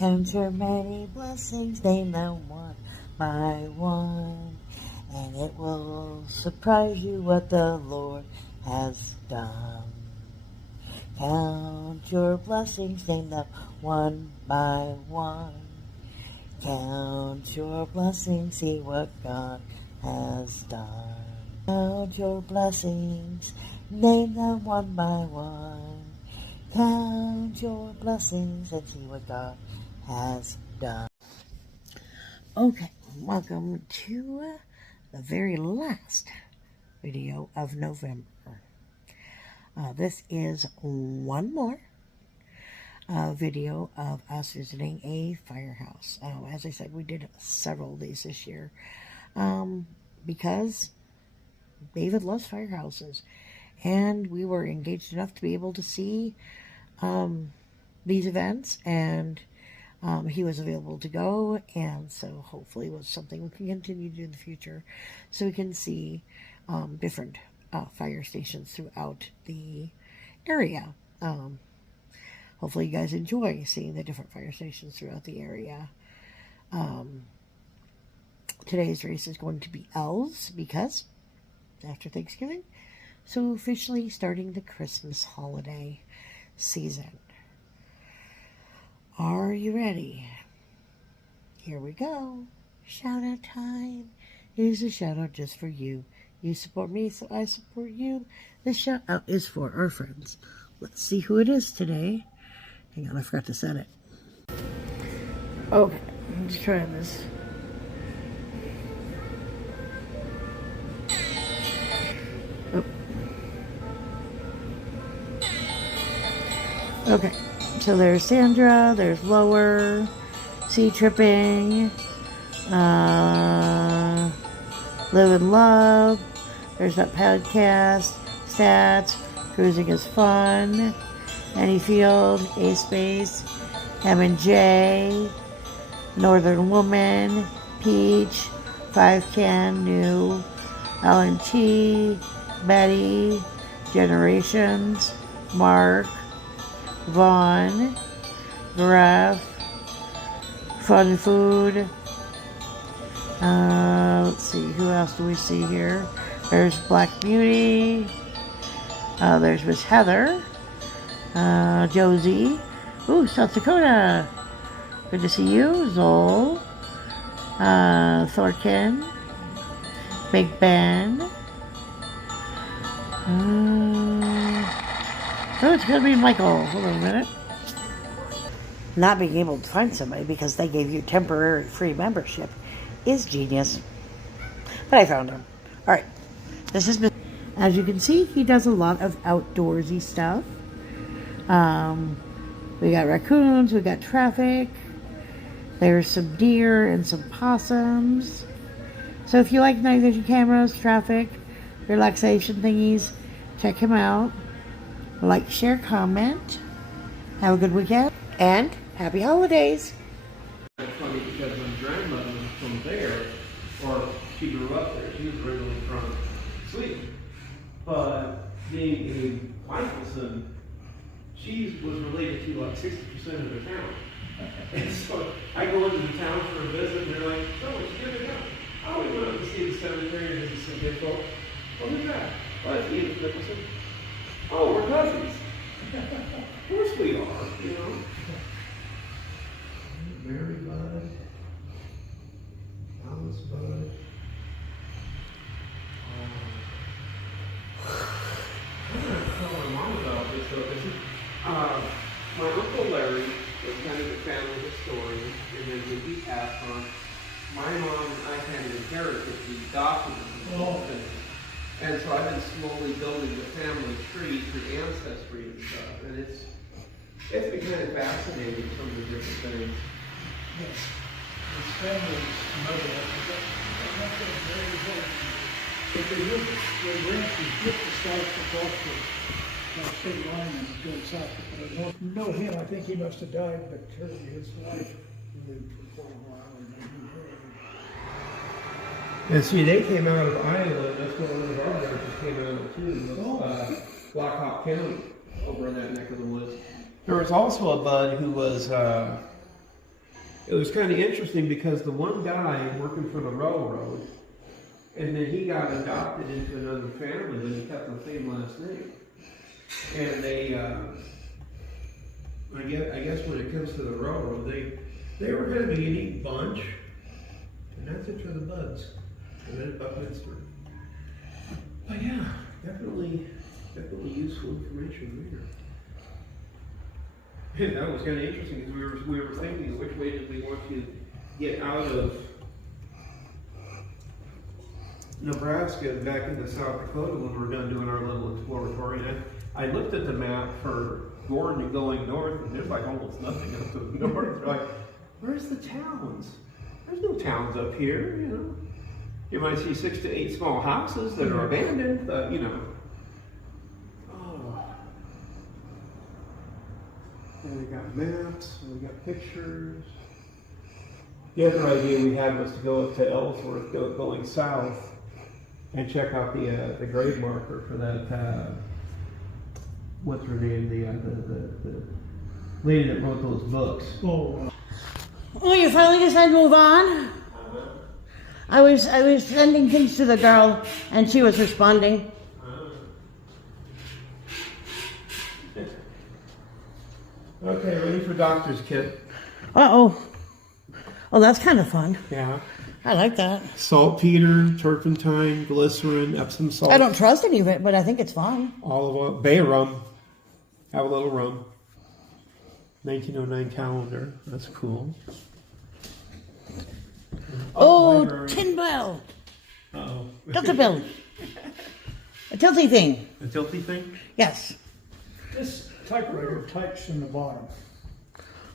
Count your many blessings, name them one by one, and it will surprise you what the Lord has done. Count your blessings, name them one by one. Count your blessings, see what God has done. Count your blessings, name them one by one. Count your blessings and see what God has done. Okay, welcome to the very last video of November. This is one more video of us visiting a firehouse. As I said, we did several of these this year because David loves firehouses, and we were engaged enough to be able to see these events, and he was available to go, and so hopefully it was something we can continue to do in the future, so we can see different fire stations throughout the area. Hopefully you guys enjoy seeing the different fire stations throughout the area. Today's race is going to be elves because after Thanksgiving, so officially starting the Christmas holiday season. Are you ready? Here we go. Shout out time. Here's a shout out just for you. You support me, so I support you. This shout out is for our friends. Let's see who it is today. Hang on, I forgot to set it. Okay, let's try this. Oh. Okay, so there's Sandra, there's Lower, Sea Tripping, Live and Love, there's that podcast, Stats, Cruising is Fun, Anyfield, A-Space, M&J, Northern Woman, Peach, 5Can, New, LNT, Betty, Generations, Mark, Vaughn, Graf, Fun Food. Let's see, who else do we see here? There's Black Beauty. There's Miss Heather. Josie. Ooh, South Dakota. Good to see you. Zol. Thorkin. Big Ben. Oh, it's going to be Michael. Hold on a minute. Not being able to find somebody because they gave you temporary free membership is genius. But I found him. All right. This is, as you can see, he does a lot of outdoorsy stuff. We got raccoons, we got traffic. There's some deer and some possums. So if you like night vision cameras, traffic, relaxation thingies, check him out. Like, share, comment. Have a good weekend. And happy holidays. It's funny because my grandmother was from there, or she grew up there. She was originally from Sweden. But being a Michelson, she was related to like 60% of the town. And so I go into the town for a visit, and they're like, "Oh, what you doing now?" "Oh, we went up to see the cemetery and visit some people." "Well, who's that?" "Oh, it's Edith Nicholson." "Oh, we're cousins." Of course we are, you know. Mary Bud, Thomas Bud. I'm going to tell my mom about this though. My Uncle Larry was kind of the family historian, and then when he passed on, my mom and I kind of inherited the documents and whole thing. And so I've been slowly building the family tree through ancestry and stuff, and it's been kind of fascinating, some of the different things. Yes. His family's mother, that's very important. But they lived, their branches dipped the south across the state line and go south. But I don't know him. I think he must have died, but his wife lived for quite a while. And see, they came out of Iowa. That's where one of our branches came out of too. Black Hawk County, over in that neck of the woods. There was also a bud who was it was kind of interesting because the one guy working for the railroad, and then he got adopted into another family, but he kept the same last name. And they, I guess when it comes to the railroad, they were kind of a unique bunch, and that's it for the buds. And then Buckminster. But yeah, definitely useful information there. And that was kind of interesting because we were thinking, which way did we want to get out of Nebraska and back into South Dakota when we're done doing our little exploratory. And I looked at the map for Gordon going north, and there's like almost nothing up to the north. Like, where's the towns? There's no towns up here, you know. You might see 6 to 8 small houses that are abandoned, but you know. Oh. And we got maps, and we got pictures. The other idea we had was to go up to Ellsworth, going south, and check out the grave marker for that. What's her name? The lady that wrote those books. Oh, you finally decided to move on? I was sending things to the girl, and she was responding. Okay, ready for doctor's kit. Uh-oh. Oh, that's kind of fun. Yeah. I like that. Saltpeter, turpentine, glycerin, Epsom salt. I don't trust any of it, but I think it's fun. Olive oil, bay rum. Have a little rum. 1909 calendar. That's cool. Oh, tin bell. Uh-oh. Tilty bill. A tilty thing. A tilty thing? Yes. This typewriter types from the bottom.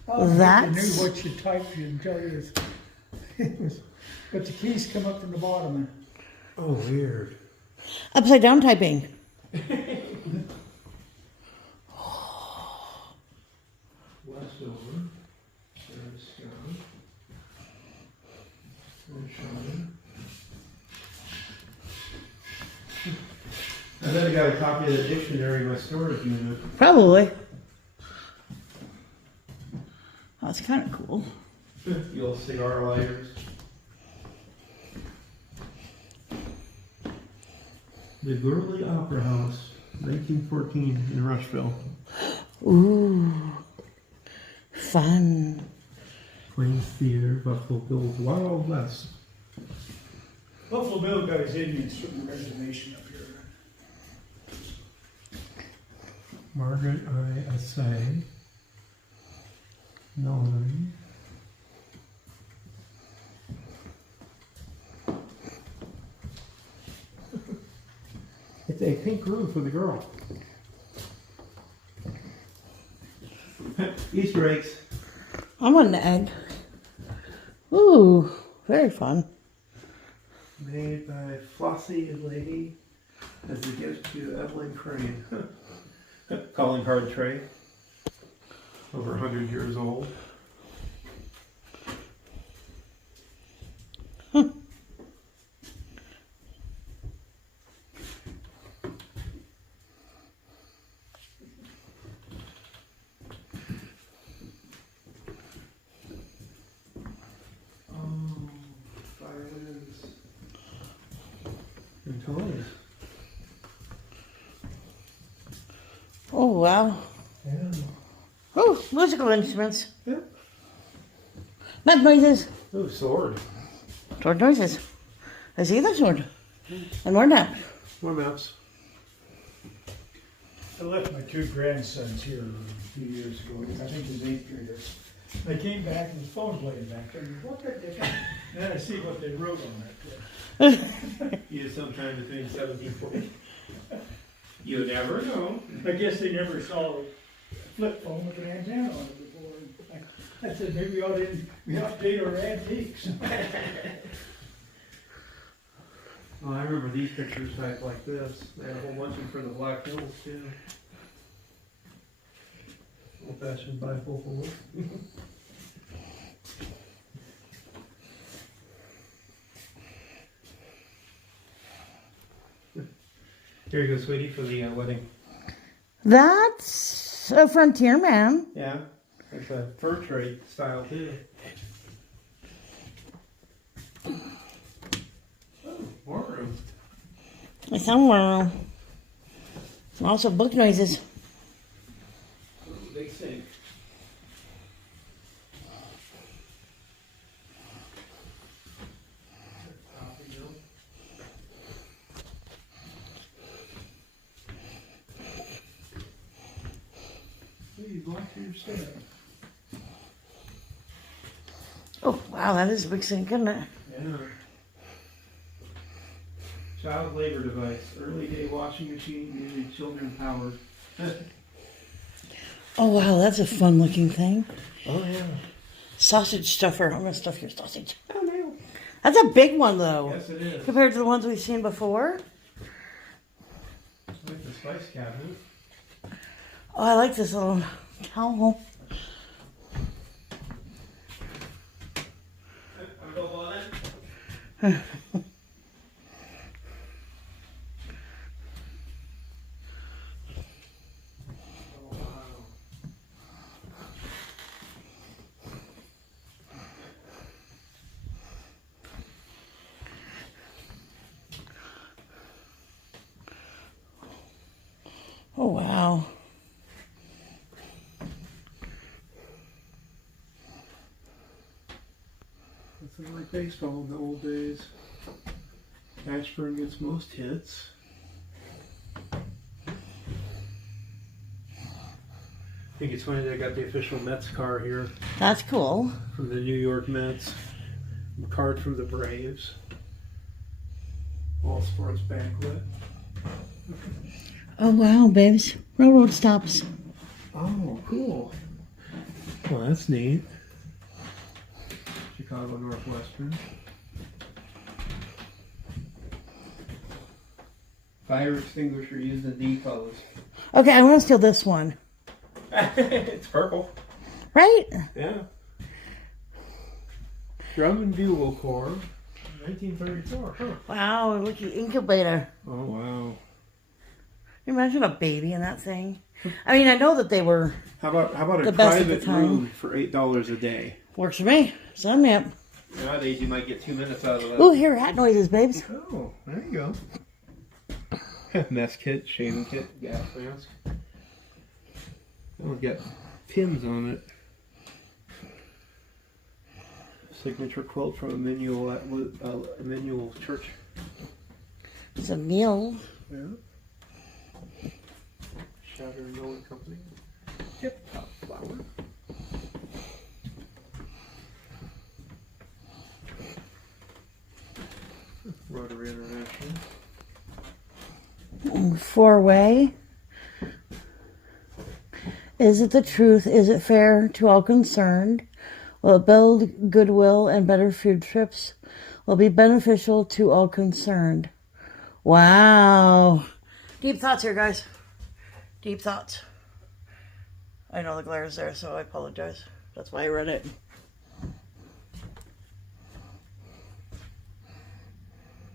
That's... If you knew what you typed, you'd tell you it was, but the keys come up from the bottom. Oh, weird. Upside down typing. Leftover. There's Scott. There's Sean. I bet I got a copy of the dictionary in my storage unit. Probably. Oh, it's kind of cool. The old cigar lighters. The Gurley Opera House, 1914 in Rushville. Ooh. Fun. Plains Theater, Buffalo Bill's Wild West. Buffalo Bill got his Indians from the reservation up here. Margaret I.S.A. Melanie. It's a pink room for the girl. Easter eggs. I want an egg. Ooh, very fun. Made by Flossie and Lady as a gift to Evelyn Crane. Calling card tray. Over 100 years old. And toys. Oh, wow. Yeah. Oh, musical instruments. Yeah. Map noises. Oh, sword. Sword noises. I see the sword. And more maps. More maps. I left my 2 grandsons here a few years ago. I think he's 8th graders. They came back and the phone playing back there. What the heck? And then I see what they wrote on that. He is sometime between 1740. You never know. I guess they never saw a flip phone with an antenna on it before. I said maybe we update our antiques. Well, I remember these pictures back like this. They had a whole bunch in front of the Black Hills, too. Old-fashioned bifocal. Here you go, sweetie, for the wedding. That's a frontier man. Yeah, it's a fur trade style, too. War room. It's somewhere. Also book noises. Big sink. You go to your step. Oh, wow, that is a big sink, isn't it? Yeah. Child labor device. Early day washing machine, usually children powered. Oh, wow, that's a fun looking thing. Oh, yeah. Sausage stuffer. I'm going to stuff your sausage. Oh, no. That's a big one, though. Yes, it is. Compared to the ones we've seen before. Like the spice cabinet. Oh, I like this little towel. Available on it? Oh, wow. Oh, wow. That's like baseball in the old days. Ashburn gets most hits. I think it's funny they got the official Mets car here That's cool. from the New York Mets. A card from the Braves. All sports banquet. Oh, wow, babes. Railroad stops. Oh, cool. Well, that's neat. Chicago Northwestern. Fire extinguisher used in depots. Okay, I want to steal this one. It's purple. Right? Yeah. Drum and bugle corps, 1934. Huh. Wow, look at incubator. Oh wow. Can you imagine a baby in that thing? I mean, I know that they were How about The a best at the private time. room for $8 a day? works for me. Sign me up. Nowadays you might get 2 minutes out of that. Ooh, hear hat noises, babes. Oh, there you go. Mess kit, shaving kit, gas mask. Oh, it's got pins on it. Signature quote from Emmanuel Church. It's a meal. Yeah. Shatter Nolan Company. Tip Top Flower. Rotary International. Four-way. Is it the truth? Is it fair to all concerned? Will it build goodwill and better food trips? Will it be beneficial to all concerned? Wow. Deep thoughts here, guys. Deep thoughts. I know the glare is there, so I apologize. That's why I read it.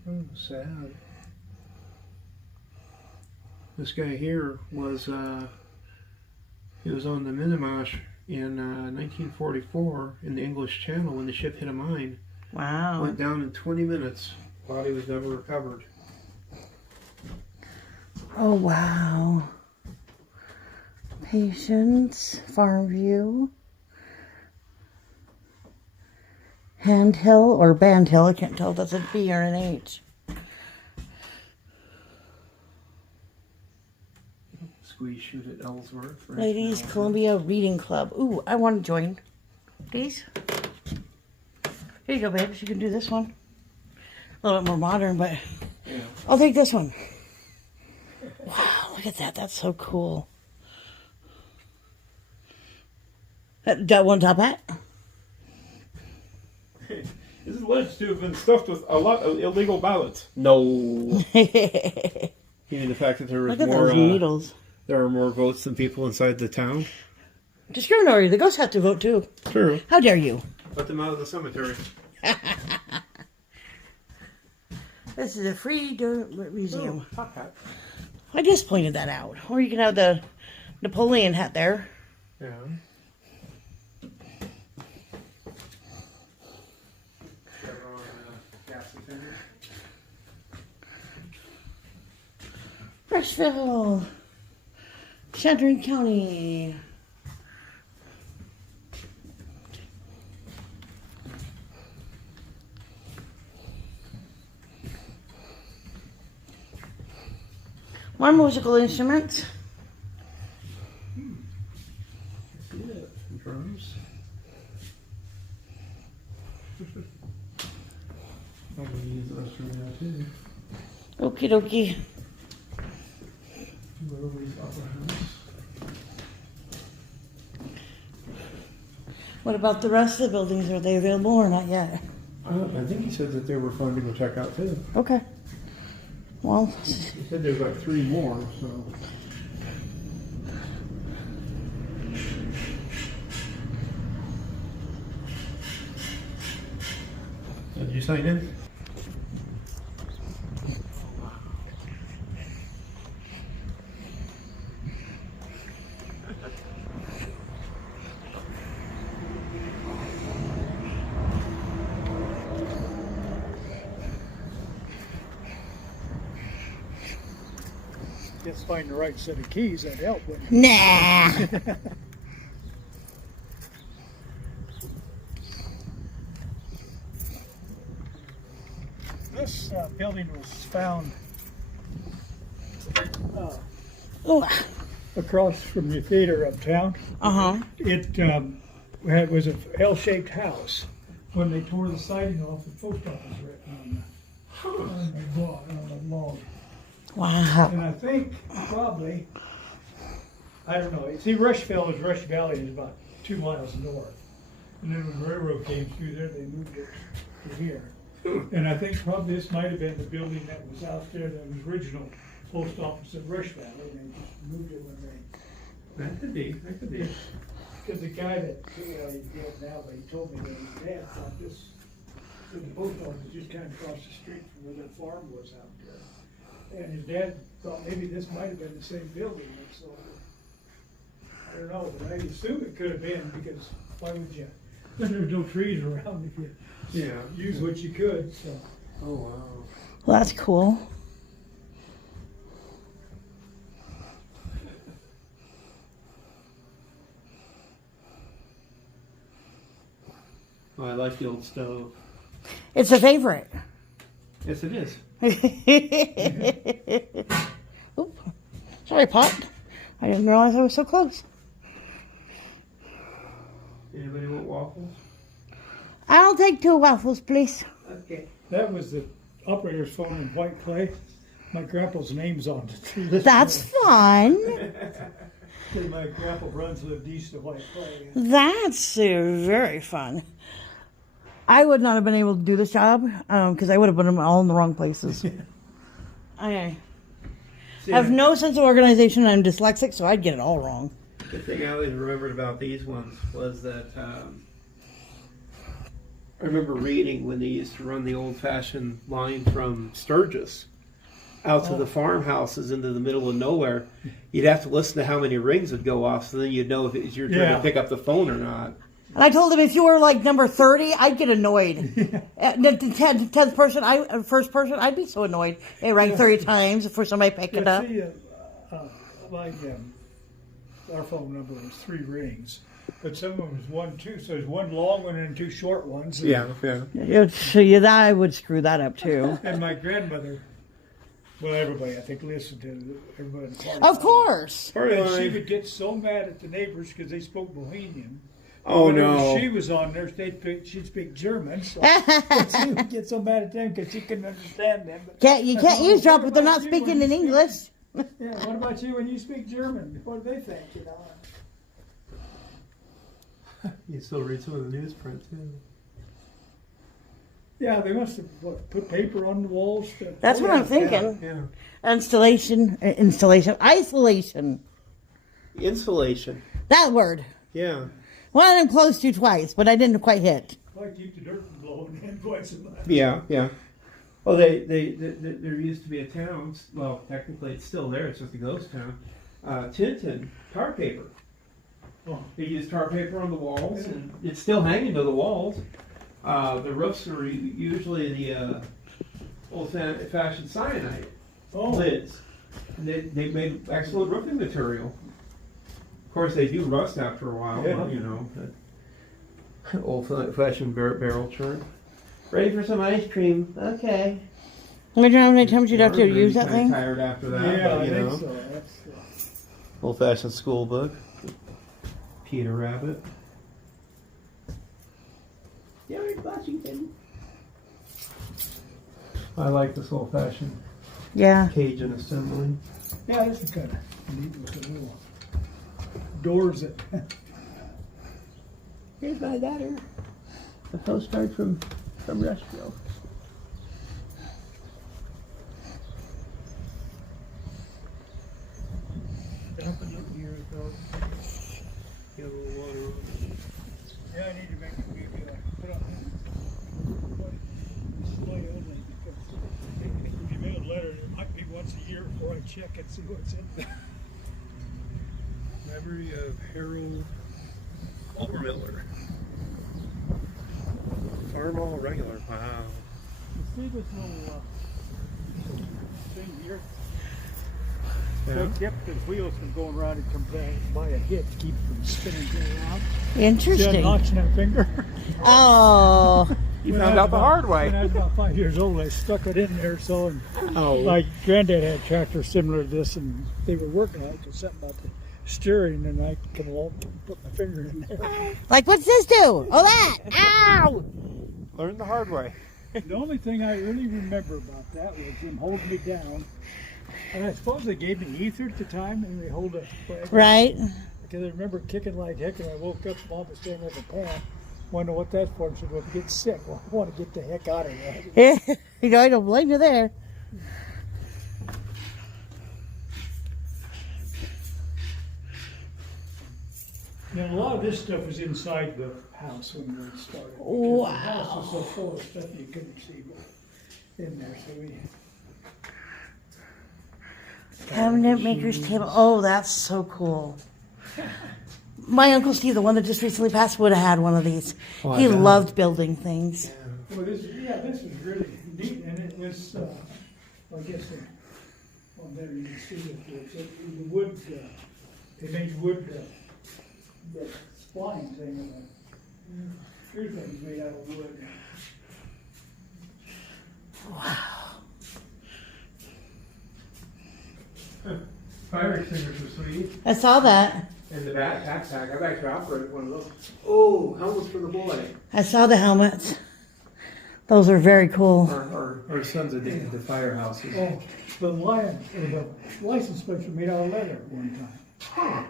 Oh, sad. This guy here was, he was on the Minnemosh in 1944 in the English Channel when the ship hit a mine. Wow. Went down in 20 minutes. Body was never recovered. Oh, wow. Patience, Farm View. Hand Hill or Band Hill, I can't tell if that's a B or an H. Squeeze shoot at Ellsworth. Right Ladies now. Columbia Reading Club. Ooh, I want to join. Please. Here you go, babes. You can do this one. A little bit more modern, but Yeah. I'll take this one. Wow, look at that. That's so cool. That one top hat? This is alleged to have been stuffed with a lot of illegal ballots. No. Even the fact that there was Look at more those needles. there are more votes than people inside the town. Discriminatory. The ghosts have to vote too. True. How dare you? Let them out of the cemetery. This is a free museum. Oh, top hat. I just pointed that out. Or you can have the Napoleon hat there. Yeah. Chevron gas attendant. Rushville, Chadron County. More musical instruments. Yeah, drums. I'm gonna use the restroom now too. Okie dokie. Lily's Opera House. What about the rest of the buildings? Are they available or not yet? I think he said that they were fun to go check out too. Okay. Well, He said there's like 3 more, so. Did you sign in? Just find the right set of keys, that'd help, wouldn't nah. it? This building was found Ooh. across from the theater uptown. Uh-huh. It was a L-shaped house. When they tore the siding off, the post office written on the log. Wow. And I think probably, I don't know. See, Rushville Rush Valley is about 2 miles north. And then when the railroad came through there, they moved it to here. And I think probably this might have been the building that was out there that was original post office in Rush Valley. And they just moved it when they. That could be. That could be. Because the guy that, he's dead now, but he told me that his dad thought this, the post office was just kind of across the street from where that farm was out there. And his dad thought maybe this might have been the same building, and so, I don't know, but I assume it could have been, because why would you? There's no trees around if you use what you could, so. Oh, wow. Well, that's cool. Oh, I like the old stove. It's a favorite. Yes, it is. Oop. Sorry, Pop. I didn't realize I was so close. Anybody want waffles? I'll take 2 waffles, please. Okay. That was the operator's phone in White Clay. My grandpa's name's on it too. That's fun. My grandpa runs lived east of White Clay. That's very fun. I would not have been able to do this job because I would have been all in the wrong places. I have no sense of organization. I'm dyslexic, so I'd get it all wrong. The thing I always remembered about these ones was that I remember reading when they used to run the old-fashioned line from Sturgis out to the farmhouses into the middle of nowhere. You'd have to listen to how many rings would go off, so then you'd know if it was your turn to pick up the phone or not. And I told him if you were like number 30, I'd get annoyed. The 10th person, first person, I'd be so annoyed. It rang 30 times for somebody picking it up. See, our phone number was 3 rings, but some of them was 1, 2. So there's 1 long one and 2 short ones. Yeah. I would screw that up too. And my grandmother, well, everybody I think listened to everybody in the party. Of course. And she would get so mad at the neighbors because they spoke Bohemian. Oh, Whenever no. she was on there, she'd speak German, so she would get so mad at them because she couldn't understand them. But You can't eavesdrop if they're not speaking in English. Yeah, what about you when you speak German? What do they think, you know? You still read some of the newsprint, too. Yeah, they must have put paper on the walls. That's what I'm thinking. Yeah. Isolation. Insulation. That word. Yeah. Well, I'm close to twice, but I didn't quite hit. Like keep the dirt from blowing in quite so much. Yeah. Well, there used to be a town. Well, technically, it's still there. It's just a ghost town. Tinton tar paper. Oh. They used tar paper on the walls, and it's still hanging to the walls. The roofs are usually the old-fashioned cyanide lids. And they made excellent roofing material. Of course, they do rust after a while, Yeah. you know. Old-fashioned barrel churn. Ready for some ice cream? Okay. Imagine how many times you'd have to Everybody's use that kinda thing. Tired after that, Yeah, but, I you think know. so. That's, Old-fashioned school book. Peter Rabbit. George Washington. I like this old-fashioned Yeah. Cajun assembly. yeah, this is kind of neat with the little doors that. Here's my daughter. A postcard from Rushville. Dumping it here, Get a little water on it. yeah, I need to make a big, put on display only because if you mail a letter, it might be once a year before I check and see what's in there. Memory of Harold Overmiller. Farmall regular. Wow. You see this little thing here? Yeah. So kept the wheels from going around and come back by a hit to keep from spinning around. See, I'm Interesting. notching that finger. Oh. You When found I out was the about- hard When I way. was about 5 years old, I stuck it in there. So, and Oh. my granddad had a tractor similar to this, and they were working on it. There's something about the steering, and I come along and put my finger in there. Like, what's this do? Oh, that. Ow. Learn the hard way. The only thing I really remember about that was him holding me down. And I suppose they gave me ether at the time, and they hold a flag. Right. Because I remember kicking like heck, and I woke up, Mom was standing over the pan. Wonder what that's for. And she said, well, if you get sick, well, I want to get the heck out of here. Yeah. You know, I don't blame you there. Now, a lot of this stuff was inside the house when we started. because Wow. The house was so full of stuff you couldn't see in there, so we. Cabinet maker's table. Oh, that's so cool. My Uncle Steve, the one that just recently passed, would have had one of these. Oh, I He bet. loved building things. Well, this was really neat, and it was, I guess, well, there you can see it, the wood, they made wood, that spline thing, and the tree things made out of wood. Fire extinguisher, sweetie. I saw that. And the backpack. I've actually operated one of those. Oh, helmets for the boy. I saw the helmets. Those are very cool. Our son's addicted to firehouses. Oh, the license plates were made out of leather at one time.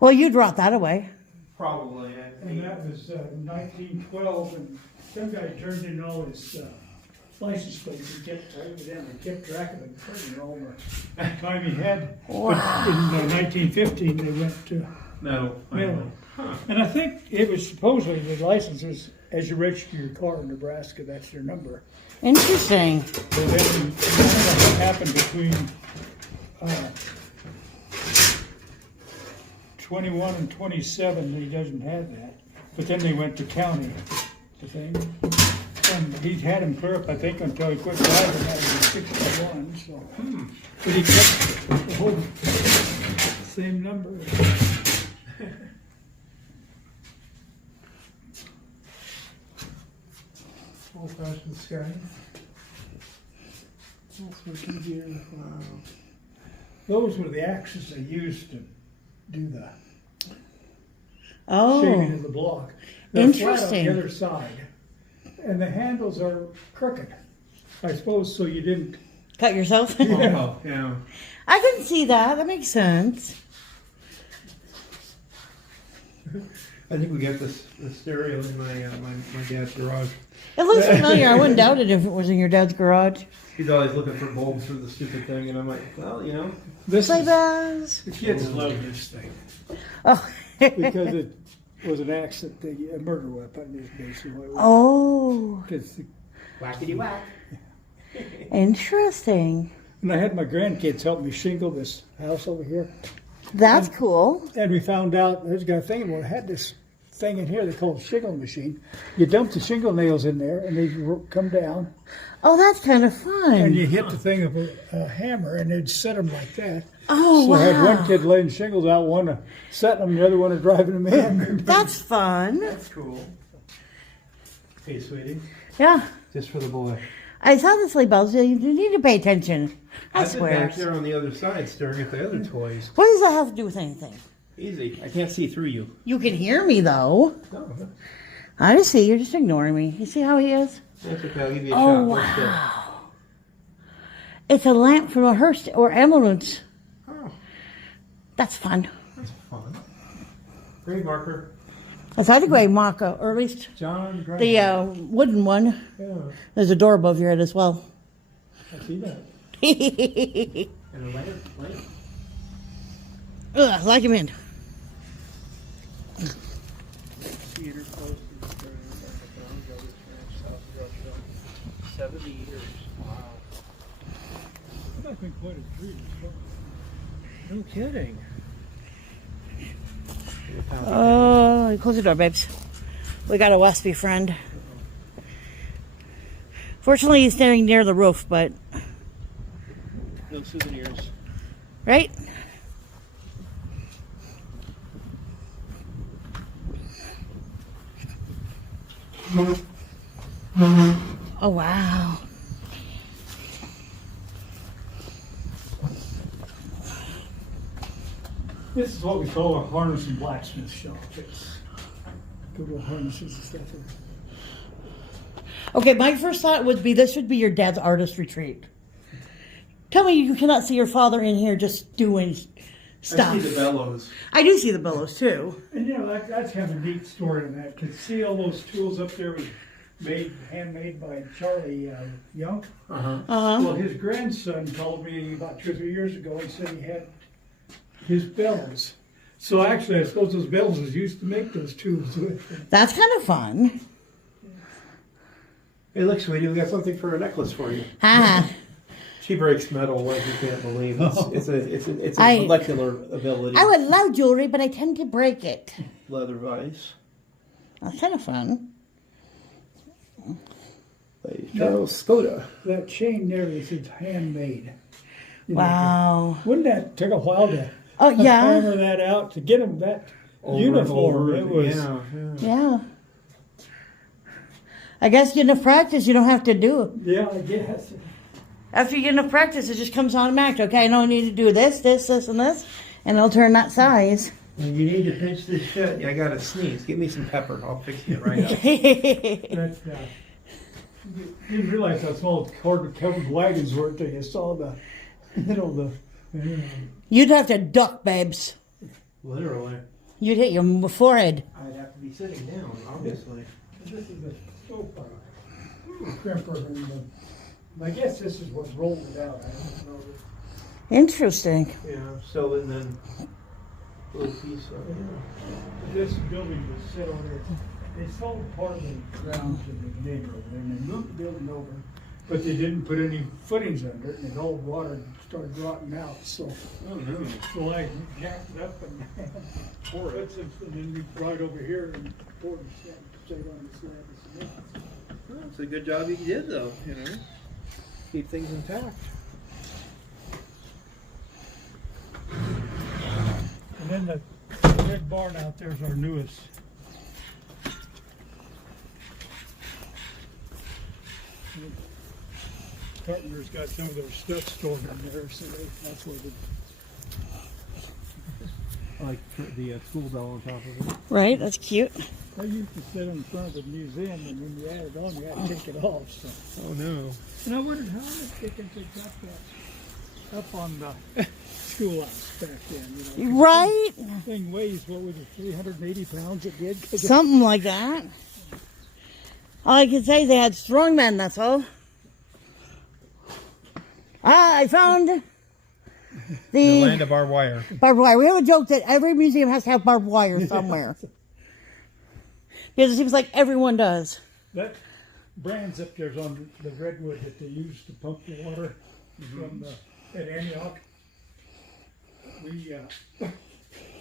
Well, you brought that away. Probably. And that was 1912, and some guy turned in all his license plates and kept track of it, putting all the time he had. But in 1915, they went to Metal. metal. And I think it was supposedly the licenses, as you register your car in Nebraska, that's your number. Interesting. But then, I don't know what happened between 21 and 27, he doesn't have that. But then they went to county, the thing. And he had him clear up, I think, until he quit driving, that was 61, so. But he kept the whole same number. Old-fashioned sky. That's what he did. Those were the axes they used to do the shaving Oh, of the block. They're flat on interesting. the other side, and the handles are crooked. I suppose so you didn't. cut yourself? Oh, yeah. I can see that. That makes sense. I think we got the stereo in my dad's garage. It looks familiar. I wouldn't doubt it if it was in your dad's garage. He's always looking for bulbs for the stupid thing, and I'm like, well, you know. This Play is, bells. the kids love this thing Oh. because it was an accident, a murder weapon is basically what it was. Oh, 'Cause Whackity whack. interesting. and I had my grandkids help me shingle this house over here, That's cool. and we found out there's got a thing where it had this thing in here they call a shingle machine. You dump the shingle nails in there, and they come down, Oh, that's kind of fun. and you hit the thing with a hammer, and they'd set them like that. Oh, So I had wow. one kid laying shingles out, one setting them, the other one driving them in. That's fun. That's cool. Hey, sweetie, Yeah. just for the boy. I saw the sleigh bells. You need to pay attention. I I've been swear. back there on the other side staring at the other toys. What does that have to do with anything? Easy. I can't see through you. You can hear me, though. No, I just see. You're just ignoring me. You see how he is? that's okay. I'll give you a Oh, shot. What's this? wow. It's a lamp from a hearse or emeralds. Oh, That's fun. that's fun. Grave marker. That's how the gray marker, or at least John Grave. the wooden one. Yeah, There's a door above your head as well. I see that. And a lamp. Ugh, like him in. Cedar Post is buried on the Brown Brothers Ranch, south of Rushville. 70 years. Wow. That's been quite a tree. No kidding. Oh, close the door, babes. We got a Westby friend. Fortunately, he's standing near the roof, but No souvenirs. right? Oh, wow. This is what we call a harness and blacksmith shop. It's good little harnesses and stuff. Okay, my first thought would be this would be your dad's artist retreat. Tell me you cannot see your father in here just doing stuff. I see the bellows. I do see the billows too. And you know, that's kind of a neat story in that. Because see all those tools up there was handmade by Charlie Young? Uh-huh. Well, his grandson called me about 2 or 3 years ago and said he had his bellows. So actually, I suppose those bellows was used to make those tools with. That's kind of fun. Hey, look, sweetie, we got something for a necklace for you. Ah, She breaks metal like you can't believe. It's a I- molecular ability. I would love jewelry, but I tend to break it. Leather vice. That's kind of fun. Charles Skoda. That chain there is handmade. You know, Wow. wouldn't that take a while to Oh, yeah. hammer that out to get him that uniform? It was. Yeah. Yeah. I guess get enough practice, you don't have to do it. Yeah, I guess. After you get enough practice, it just comes automatic. Okay, I know I need to do this, this, this, and this, and it'll turn that size. When you need to pinch this shut, I gotta sneeze. Give me some pepper. I'll fix it right up. That, didn't realize how small covered wagons were until you saw the. You'd have to duck, babes. Literally. You'd hit your forehead. I'd have to be sitting down, obviously. This is a stovepipe crimper, and I guess this is what rolled it out. I don't know. Interesting. Yeah. So and then little piece of This building was set over there. They sold part of the ground to the neighbor over there, and they moved the building over, but they didn't put any footings under it, and the old water started rotting out. So, Oh no. so I jacked it up and poured it, and then we brought it over here and poured it, straight on the slab of cement. Well, it's a good job you did, though. You know, keep things intact. And then the red barn out there is our newest. Carpenter's got some of their stuff stored in there, so that's where Like the school bell on top of it. Right, that's cute. they used to sit in front of the museum, and when you add it on, you had to take it off. So. Oh no. And I wondered how they got that up on the schoolhouse back then. You know, Right? the thing weighs, what was it, 380 pounds it did? 'Cause it- Something like that. All I can say is they had strong men, that's all. Ah, I found The the land of barbed wire. barbed wire. We have a joke that every museum has to have barbed wire somewhere. Because it seems like everyone does. That brands up there's on the redwood that they use to pump the water from at Antioch. We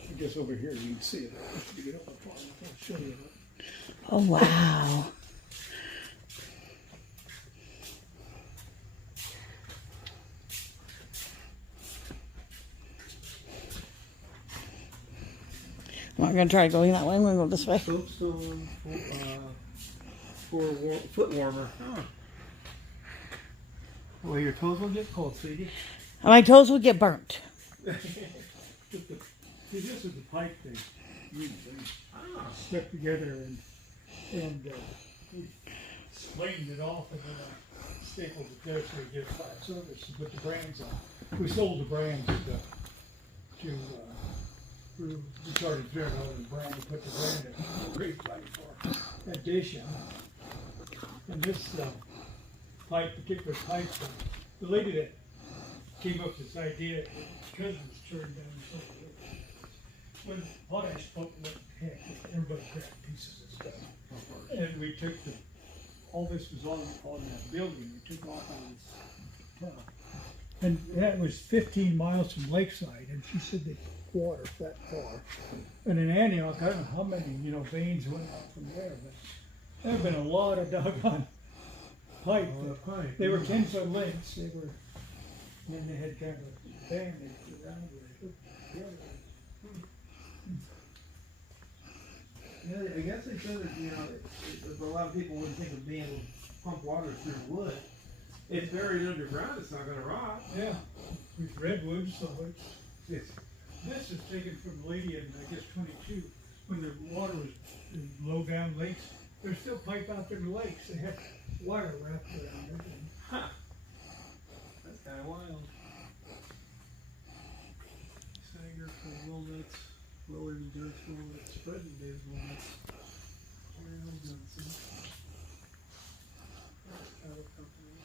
I guess over here you can see it. You get up far enough, I'll show you. Oh, wow. I'm not going to try going that way. I'm going to go this way. Soapstone foot warmer. Huh. Well, your toes will get cold, sweetie. My toes will get burnt. See, this is the pipe they use. They stuck together and we slayed it off and then stapled it there so we get flat surface and put the brands on. We sold the brands to we started figuring out the brand and put the brand in great value for addition. And this particular pipe, the lady that came up with this idea, because it was turned down so when potash pump went to heck, everybody grabbed pieces of stuff. And we took all this was on that building, we took off all this top. And that was 15 miles from Lakeside, and she said they water that far. And in Antioch, I don't know how many, veins went out from there, but there have been a lot of doggone pipe. They were 10-foot lengths. They were, and then they had kind of a band around it. Yeah, I guess they said that, a lot of people wouldn't think of being able to pump water through wood. It's buried underground, it's not going to rot. Yeah, with redwood, so it's this is taken from the lady in, I guess, 22, when the water was in low down lakes. There's still pipe out there in the lakes. They had wire wrapped around it. Huh. That's kind of wild. Sanger for walnuts, Willard Dutch walnuts, Fred and Dave's walnuts, Ariel Johnson. Cattle company.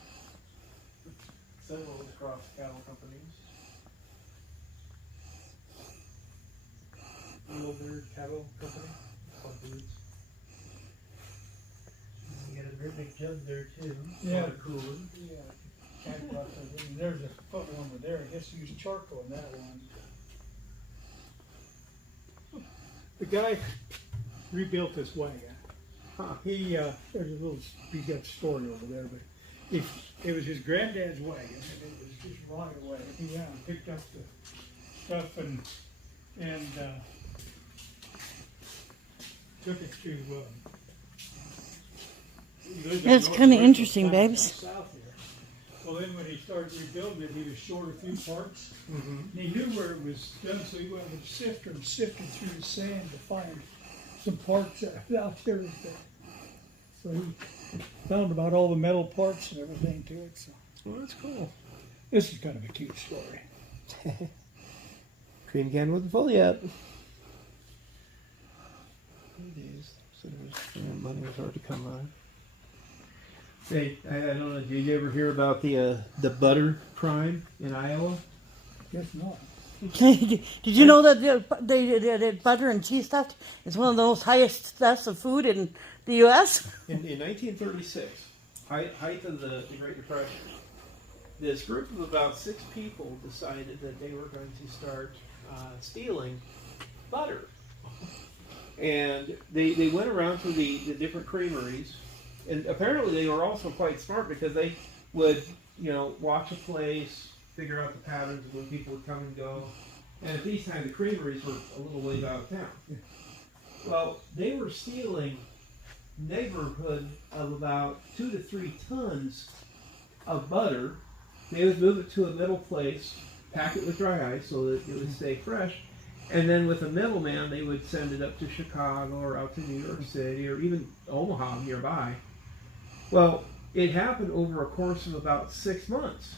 Several across cattle companies. Wilbur Cattle Company. Called Boots. You got a very big jug there too. Yeah. Cooler. Yeah. And there's a foot warmer there. I guess you use charcoal in that one. The guy rebuilt this wagon. Huh. He there's a little he's got a story over there, but it was his granddad's wagon, and it was just rotted away. He went out and picked up the stuff and took it to. It's kind of interesting, babes. South here. Well, then when he started rebuilding it, he was short a few parts. Mm-hmm. And he knew where it was done, so he went with a sifter and sifted through the sand to find some parts out there. So he found about all the metal parts and everything to it. So. Well, that's cool. This is kind of a cute story. Cream can wasn't full yet. So money was hard to come by. Hey, I don't know. Did you ever hear about the butter crime in Iowa? Guess not. Did you know that the butter and cheese stuff is one of the most highest stuffs of food in the U.S.? In 1936, height of the Great Depression, this group of about 6 people decided that they were going to start stealing butter. And they went around to the different creameries, and apparently they were also quite smart because they would, watch a place, figure out the patterns of when people would come and go. And at these times, the creameries were a little ways out of town. Well, they were stealing neighborhood of about 2 to 3 tons of butter. They would move it to a middle place, pack it with dry ice so that it would stay fresh. And then with a middleman, they would send it up to Chicago or out to New York City or even Omaha nearby. Well, it happened over a course of about 6 months.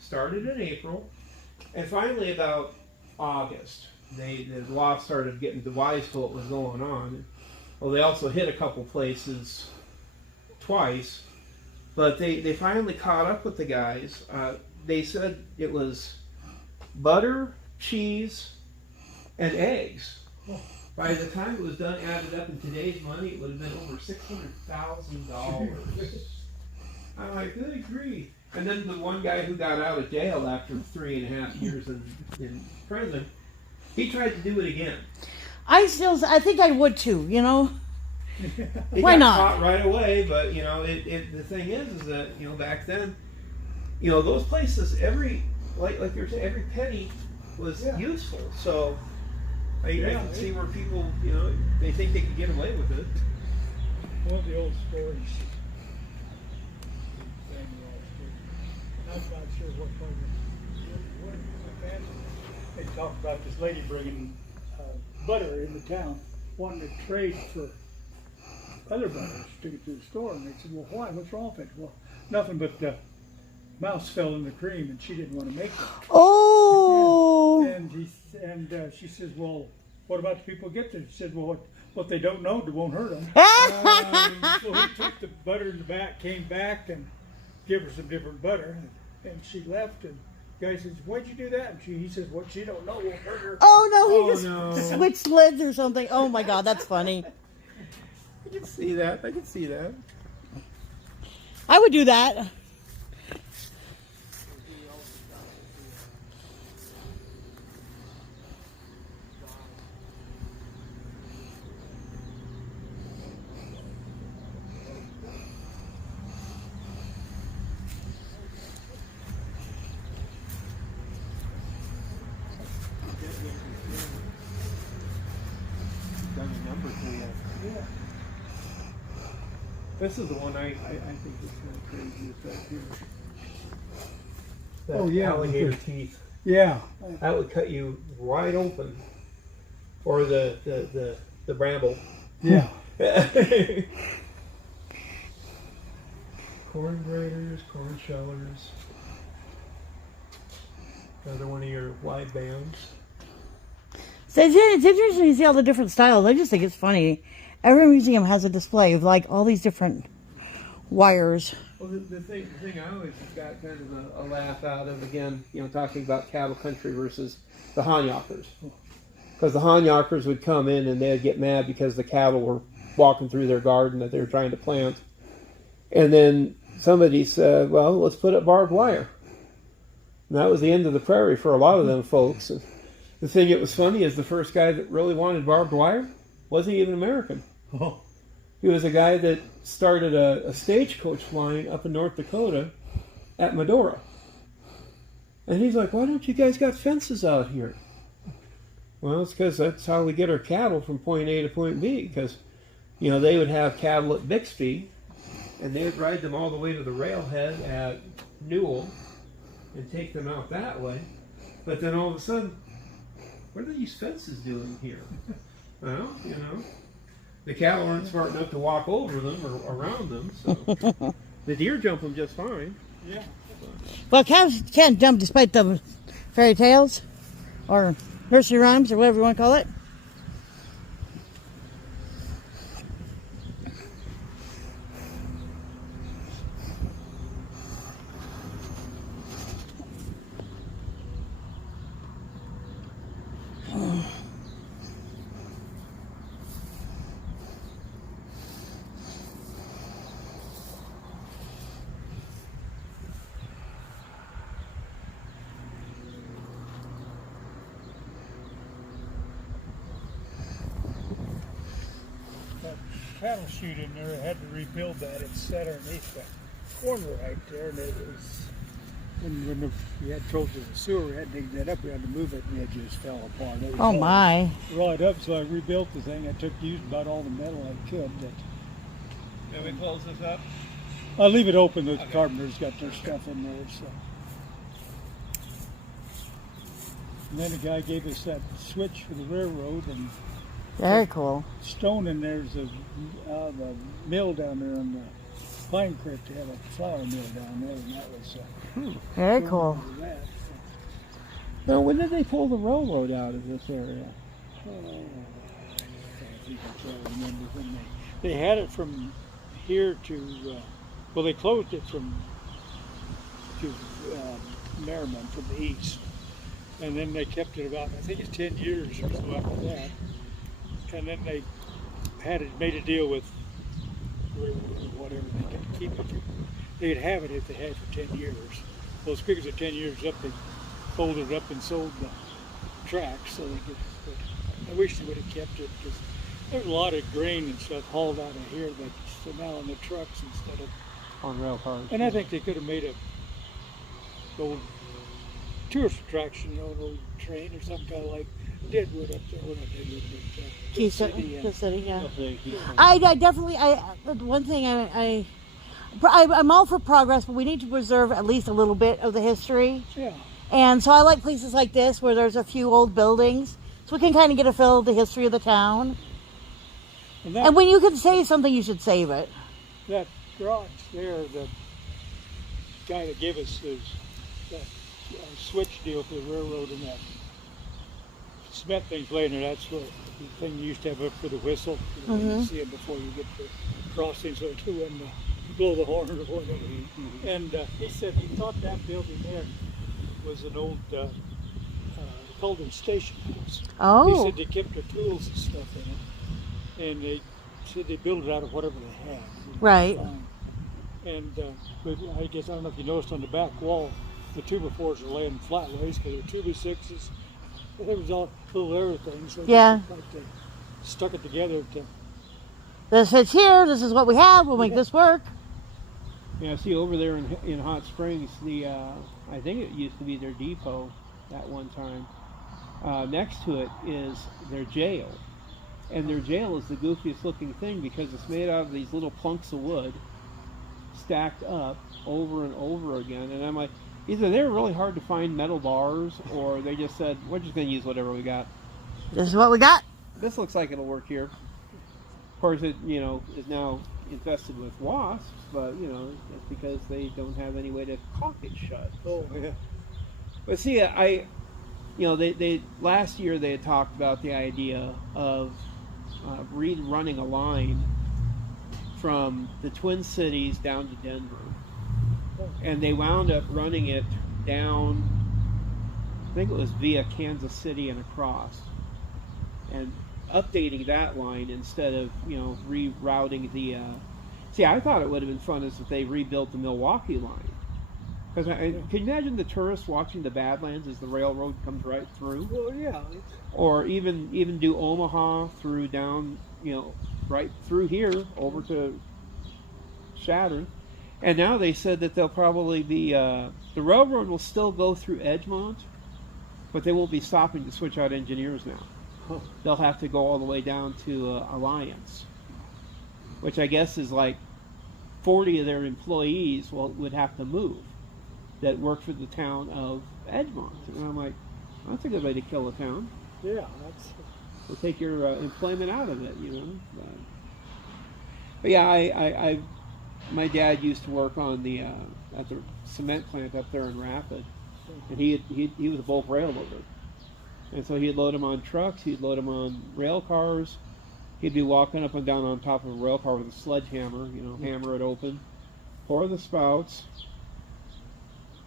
Started in April, and finally about August, the law started getting wise to what was going on. Well, they also hit a couple places twice, but they finally caught up with the guys. They said it was butter, cheese, and eggs. By the time it was done, added up in today's money, it would have been over $600,000. I'm like, good grief. And then the one guy who got out of jail after 3.5 years in prison, He tried to do it again. I think I would too, you know? He Why got not? caught right away, but you know, the thing is that, you know, back then, you know, those places, like you're saying, every penny was useful. So I can see where people, you know, they think they can get away with it. One of the old stories. I'm not sure what part of they talked about this lady bringing butter into town, wanting to trade for other butters to get to the store. And they said, well, why? What's wrong with it? Well, nothing but mouse fell in the cream and she didn't want to make it. Oh! And she says, well, what about the people who get there? She said, well, what they don't know, it won't hurt them. So he took the butter in the back, came back and gave her some different butter. And she left, and the guy says, why'd you do that? And he says, what she don't know won't hurt her. Oh no, he Oh, just no. switched lids or something. Oh my God, that's funny. I can see that. I can see that. I would do that. Done a number for you. Yeah. This is the one I think is kind of crazy. Is that here? That Oh, yeah. alligator teeth. Yeah. That would cut you wide open. Or the bramble. Yeah. Corn graters, corn shellers. Another one of your wide bands. So it's interesting to see all the different styles. I just think it's funny. Every museum has a display of like all these different wires. Well, the thing I always got kind of a laugh out of, again, you know, talking about cattle country versus the Hanyackers. Because the Hanyackers would come in and they'd get mad because the cattle were walking through their garden that they were trying to plant. And then somebody said, well, let's put up barbed wire. And that was the end of the prairie for a lot of them folks. And the thing that was funny is the first guy that really wanted barbed wire wasn't even American. Oh. He was a guy that started a stagecoach line up in North Dakota at Medora. And he's like, why don't you guys got fences out here? Well, it's because that's how we get our cattle from point A to point B. Because, you know, they would have cattle at Bixby, and they would ride them all the way to the railhead at Newell and take them out that way. But then all of a sudden, what are these fences doing here? Well, you know, the cattle aren't smart enough to walk over them or around them, so the deer jump them just fine. Yeah. Well, cows can't jump despite the fairy tales or nursery rhymes or whatever you want to call it. That cattle chute in there, I had to rebuild that. It's set underneath the corner right there, and it was when we had trouble with the sewer, we had to dig that up. We had to move it, and it just fell apart. It was Oh all my. right up, so I rebuilt the thing. I used about all the metal I could. Can we close this up? I'll leave it open. The carpenters got their stuff in there. So. And then the guy gave us that switch for the railroad, and Very cool. stone in there's a mill down there on the Pine Creek. They have a flour mill down there, and that was Very cool. that. Now, when did they pull the railroad out of this area? Oh, I think I can't remember when they had it from here to well, they closed it to Merriman from the east, and then they kept it about, I think it's 10 years or so after that, and then they made a deal with whatever they could keep it. They'd have it if they had it for 10 years. Well, as quick as the 10 years up, they folded it up and sold the tracks, so they could. I wish they would have kept it because there's a lot of grain and stuff hauled out of here that's now on the trucks instead of On rail cars. And I think they could have made a old tourist attraction, an old train or some kind of like Deadwood up there. Well, not Deadwood, but Key City. City, yeah. Okay. I definitely, one thing I'm all for progress, but we need to preserve at least a little bit of the history. Yeah. And so I like places like this where there's a few old buildings, so we can kind of get a feel of the history of the town. And when you can save something, you should save it. That garage there, the guy that gave us that switch deal for the railroad and that cement things laying there, that's what the thing you used to have up for the whistle. You know, you see it before you get to crossing, so it when blow the horn or whatever. And he said he thought that building there was an old called them station house. Oh. He said they kept their tools and stuff in it, and they said they built it out of whatever they had. Right. And but I guess I don't know if you noticed on the back wall, the 2x4s are laying flatways because they're 2x6s. There was all little everything, so yeah, like they stuck it together to. This fits here. This is what we have. We'll make this work. Yeah, see over there in Hot Springs, the I think it used to be their depot at one time. Next to it is their jail, and their jail is the goofiest looking thing because it's made out of these little plunks of wood stacked up over and over again. And I'm like, either they're really hard to find metal bars, or they just said we're just going to use whatever we got. This is what we got. This looks like it'll work here. Of course, it is now infested with wasps, but that's because they don't have any way to caulk it shut. Oh yeah. But see, they last year they had talked about the idea of rerunning a line from the Twin Cities down to Denver, and they wound up running it down. I think it was via Kansas City and across, and updating that line instead of rerouting the. See, I thought it would have been fun as if they rebuilt the Milwaukee line. Because can you imagine the tourists watching the Badlands as the railroad comes right through? Well, yeah. Or even do Omaha through down, right through here over to Saturn. And now they said that they'll probably be the railroad will still go through Edgemont, but they won't be stopping to switch out engineers now. Huh. They'll have to go all the way down to Alliance, which I guess is like 40 of their employees would have to move that work for the town of Edgemont. And I'm like, well, that's a good way to kill a town. Yeah, that's. We'll take your employment out of it, But yeah, my dad used to work on the at the cement plant up there in Rapid, and he was a bulk rail loader, and so he'd load them on trucks, he'd load them on rail cars. He'd be walking up and down on top of a rail car with a sledgehammer, hammer it open, pour the spouts.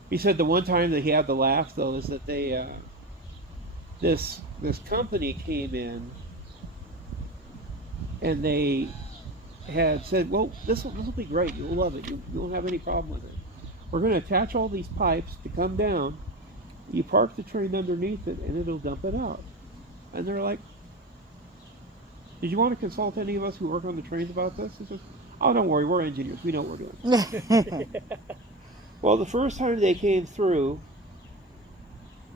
He said the one time that he had to laugh though is that they this company came in and they had said, well, this will be great, you'll love it, you won't have any problem with it. We're going to attach all these pipes to come down, you park the train underneath it and it'll dump it out. And they're like, did you want to consult any of us who work on the trains about this? He says, oh, don't worry, we're engineers, we know what we're doing. Well, the first time they came through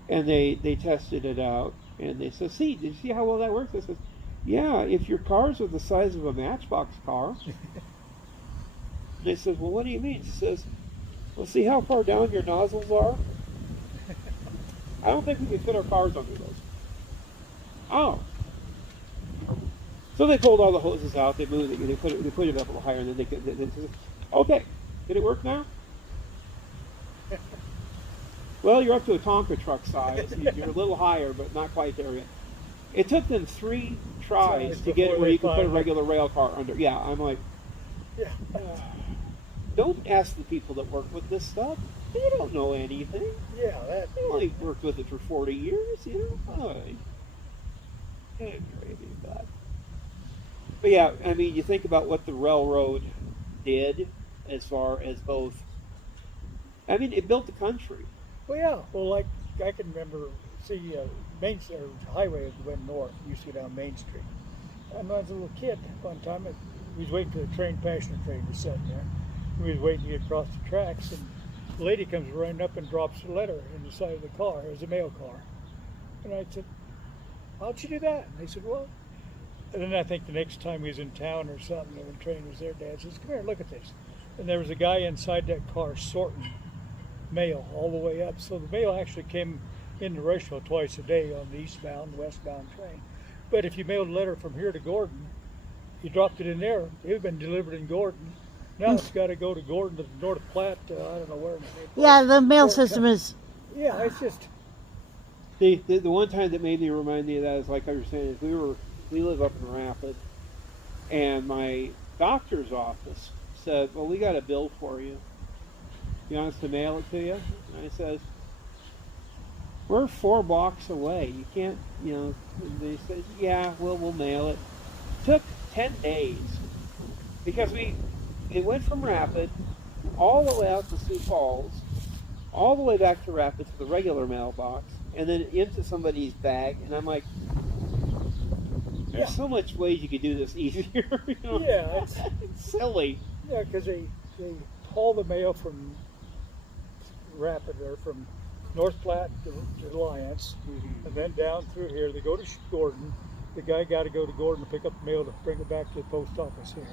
and they tested it out, and they said, see, did you see how well that works? I said, yeah, if your cars are the size of a Matchbox car. They said, well, what do you mean? He says, well, see how far down your nozzles are? I don't think we can fit our cars under those. Oh. So they pulled all the hoses out, they moved it, they put it up a little higher, and then they said, okay, did it work now? Well, you're up to a Tonka truck size. You're a little higher, but not quite there yet. It took them 3 tries to get it where you could put a regular rail car under. Yeah, I'm like, Yeah. Don't ask the people that work with this stuff. They don't know anything. Yeah, that. They only worked with it for 40 years, Oh, crazy, but yeah, I mean, you think about what the railroad did as far as both. I mean, it built the country. Well, yeah. Well, like I can remember see, highway went north, used to go down Main Street. And when I was a little kid, one time, we was waiting for the passenger train was sitting there. We was waiting to get across the tracks, and the lady comes running up and drops a letter in the side of the car. It was a mail car. And I said, how'd you do that? And they said, well, and then I think the next time we was in town or something, and the train was there, Dad says, come here, look at this. And there was a guy inside that car sorting mail all the way up. So the mail actually came into Rushville twice a day on the eastbound, westbound train. But if you mailed a letter from here to Gordon, you dropped it in there, it had been delivered in Gordon. Now it's got to go to Gordon, to North Platte, I don't know where. Yeah, the mail system is. Yeah, it's just. The one time that made me remind me of that is, like I was saying, is we live up in Rapid, and my doctor's office said, well, we got a bill for you. You want us to mail it to you? And I says, we're 4 blocks away. You can't, and they said, yeah, well, we'll mail it. Took 10 days because it went from Rapid all the way out to Sioux Falls, all the way back to Rapid to the regular mailbox, and then into somebody's bag. And I'm like, there's so much ways you could do this easier. Yeah, it's silly. Yeah, because they haul the mail from Rapid, or from North Platte to Alliance, and then down through here. They go to Gordon. The guy got to go to Gordon to pick up the mail to bring it back to the post office here.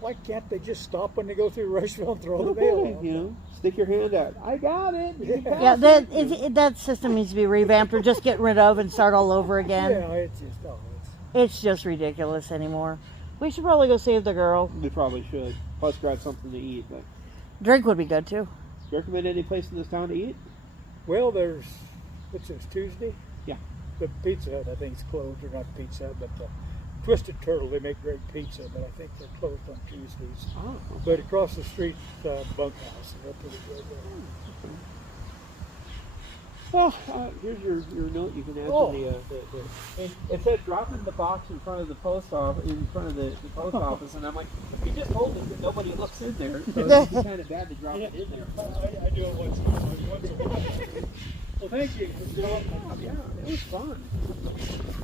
Why can't they just stop when they go through Rushville and throw the mail out? Stick your hand out. I got it. Yeah, that system needs to be revamped or just get rid of and start all over again. Yeah, It's just ridiculous anymore. We should probably go save the girl. We probably should. Plus, grab something to eat. But Drink would be good too. do you recommend any place in this town to eat? Well, there's, what's this, Tuesday? Yeah. The Pizza Hut, I think, is closed, or not Pizza Hut, but Twisted Turtle. They make great pizza, but I think they're closed on Tuesdays. Oh, okay. But across the street, Bunkhouse, and they're pretty good there. Well, here's your note you can add to it said drop in the box in front of the post office, and I'm like, you just told us that nobody looks in there, so it's kind of bad to drop it in there. I do it once a while. Well, thank you. Yeah, it was fun.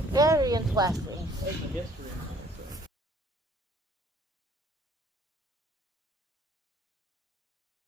Very interesting. That's the history.